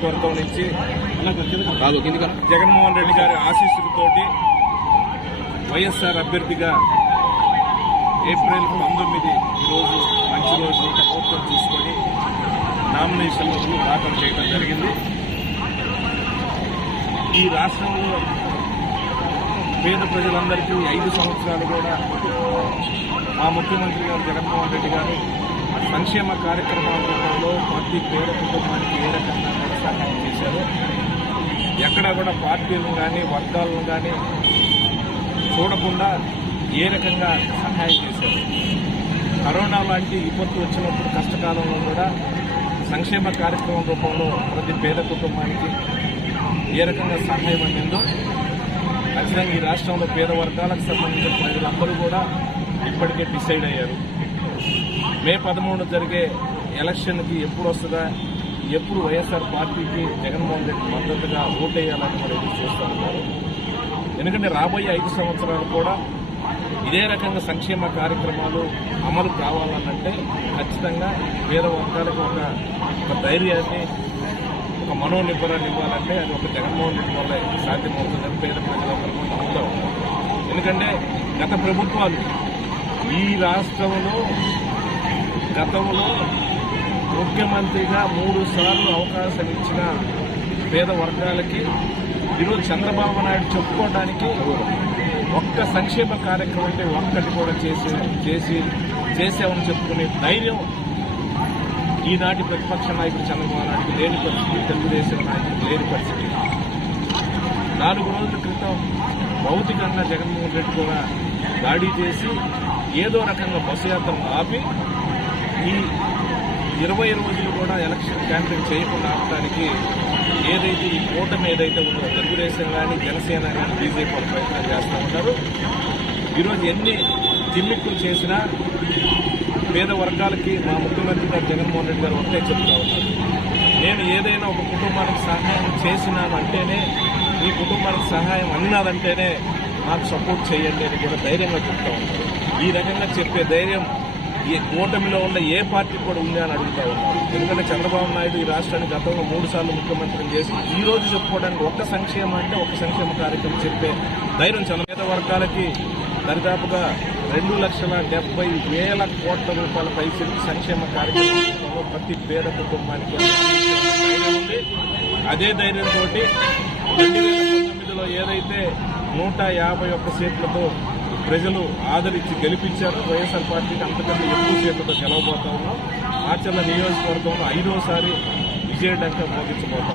నియోజకవర్గం నుంచి జగన్మోహన్ రెడ్డి గారి ఆశీస్సులతోటి వైఎస్ఆర్ అభ్యర్థిగా ఏప్రిల్ పంతొమ్మిది ఈరోజు మంచి రోజు ముహూర్తం చూసుకొని నామినేషన్లు దాఖలు చేయడం జరిగింది. ఈ రాష్ట్రంలో పేద ప్రజలందరికీ ఐదు సంవత్సరాలు కూడా మా ముఖ్యమంత్రి గారు జగన్మోహన్ రెడ్డి గారు సంక్షేమ కార్యక్రమాల రూపంలో ప్రతి పేద కుటుంబానికి ఏ రకంగా సహాయం చేశారు? ఎక్కడ కూడా పార్టీలను కానీ వర్గాలను కానీ చూడకుండా ఏ రకంగా సహాయం చేశారు? కరోనా లాంటి విపత్తు వచ్చినప్పుడు కష్టకాలంలో కూడా సంక్షేమ కార్యక్రమం రూపంలో ప్రతి పేద కుటుంబానికి ఏ రకంగా సహాయం అందిందో ఖచ్చితంగా ఈ రాష్ట్రంలో పేద వర్గాలకు సంబంధించిన ప్రజలందరూ కూడా ఇప్పటికే డిసైడ్ అయ్యారు. మే పదమూడు జరిగే ఎలక్షన్కి ఎప్పుడు వస్తుందా? ఎప్పుడు వైఎస్ఆర్ పార్టీకి జగన్మోహన్ రెడ్డి మద్దతుగా ఓటేయాలని మరి ఎదురు చూస్తూ ఉన్నారు. ఎందుకంటే రాబోయే ఐదు సంవత్సరాలు కూడా ఇదే రకంగా సంక్షేమ కార్యక్రమాలు అమలు కావాలనంటే ఖచ్చితంగా పేద వర్గాలకు ఒక ఒక ధైర్యాన్ని ఒక మనోనిబ్బరాన్ని ఇవ్వాలంటే అది ఒక జగన్మోహన్ రెడ్డి వల్ల సాధ్యమవుతుందని పేద ప్రజలందరూ కూడా నమ్ముతాం ఎందుకంటే గత ప్రభుత్వాలు ఈ రాష్ట్రంలో గతంలో ముఖ్యమంత్రిగా మూడు సార్లు అవకాశం ఇచ్చిన పేద వర్గాలకి ఈరోజు చంద్రబాబు నాయుడు చెప్పుకోవడానికి ఒక్క సంక్షేమ కార్యక్రమం అంటే ఒక్కటి కూడా చేసి చేసి చేసామని చెప్పుకునే ధైర్యం ఈనాటి ప్రతిపక్ష నాయకుడు చంద్రబాబు నాయుడు లేని పరిస్థితి తెలుగుదేశం నాయకుడు లేని పరిస్థితి. నాలుగు రోజుల క్రితం భౌతికంగా జగన్మోహన్ రెడ్డి కూడా దాడి చేసి ఏదో రకంగా బస్సు యాత్రను ఆపి ఈ ఇరవై రోజులు కూడా ఎలక్షన్ క్యాంపెయిన్ చేయకుండా ఆపడానికి ఏదైతే ఈ కూటమి ఏదైతే ఉందో తెలుగుదేశం కానీ జనసేన కానీ బీజేపీ వాళ్ళు ప్రయత్నం చేస్తూ ఉంటారు ఈరోజు ఎన్ని జిమ్మిక్కులు చేసినా పేద వర్గాలకి మా ముఖ్యమంత్రి గారు జగన్మోహన్ రెడ్డి గారు ఒకటే చెప్తా ఉన్నారు. నేను ఏదైనా ఒక కుటుంబానికి సహాయం చేసినానంటేనే మీ కుటుంబానికి సహాయం అందినాదంటేనే నాకు సపోర్ట్ చేయండి అని కూడా ధైర్యంగా చెప్తా ఉంటారు ఈ రకంగా చెప్పే ధైర్యం ఏ కూటమిలో ఉన్న ఏ పార్టీ కూడా ఉంది అని అడుగుతా ఉన్నారు. ఎందుకంటే చంద్రబాబు నాయుడు ఈ రాష్ట్రాన్ని గతంలో మూడు సార్లు ముఖ్యమంత్రిని చేసి ఈ రోజు చెప్పుకోవడానికి ఒక్క సంక్షేమం అంటే ఒక్క సంక్షేమ కార్యక్రమం చెప్పే ధైర్యం చంద్రపేద వర్గాలకి దరిదాపుగా రెండు లక్షల డెబ్బై వేల కోట్ల రూపాయల పైసలు సంక్షేమ కార్యక్రమంలో ప్రతి పేద కుటుంబానికి ఉంది. అదే ధైర్యంతో రెండు వేల పంతొమ్మిదిలో ఏదైతే నూట యాభై ఒక్క సీట్లతో ప్రజలు ఆదరించి గెలిపించారు. వైఎస్ఆర్ పార్టీకి అంతకంటే ఎక్కువ సీట్లతో గెలవబోతా ఉన్నాం. ఆచరణ నియోజకవర్గంలో ఐదోసారి విజయడంక మోగించబోతాం